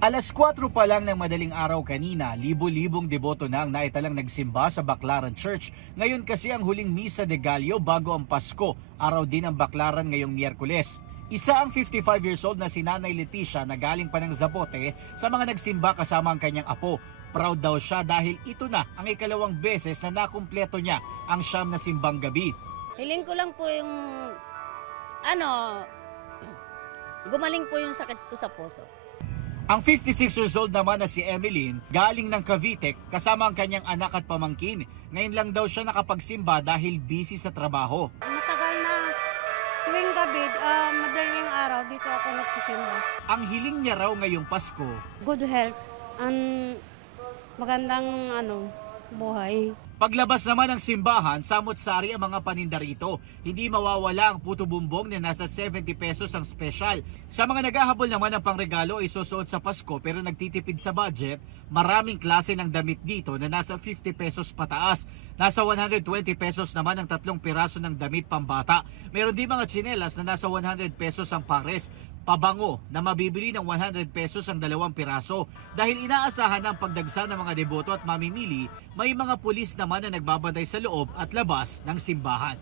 Alas 4 pa lang ng madaling araw kanina, libo-libong deboto na ang naitalang nagsimba sa Baclaran Church. Ngayon kasi ang huling Misa de Gallo bago ang Pasko, araw din ang Baclaran ngayong Miyerkules. Isa ang 55 years old na si Nanay Leticia na galing pa ng Zapote sa mga nagsimba kasama ang kanyang apo. Proud daw siya dahil ito na ang ikalawang beses na nakumpleto niya ang siyam na simbang gabi. Hiling ko lang po yung, gumaling po yung sakit ko sa puso. Ang 56 years old naman na si Emeline, galing ng Cavite kasama ang kanyang anak at pamangkin. Ngayon lang daw siya nakapagsimba dahil busy sa trabaho. Matagal na tuwing gabi, madaling araw, dito ako nagsisimba. Ang hiling niya raw ngayong Pasko, Good health and magandang buhay. paglabas naman ng simbahan, samot-sari ang mga paninda rito. Hindi mawawala ang puto bumbong na nasa 70 pesos ang special. Sa mga naghahabol naman ng pangregalo ay susuot sa Pasko pero nagtitipid sa budget, maraming klase ng damit dito na nasa 50 pesos pataas. Nasa 120 pesos naman ang 3 piraso ng damit pambata. Meron din mga tsinelas na nasa 100 pesos ang pares. Pabango na mabibili ng 100 pesos ang 2 piraso. Dahil inaasahan ang pagdagsa ng mga deboto at mamimili, may mga pulis naman na nagbabantay sa loob at labas ng simbahan.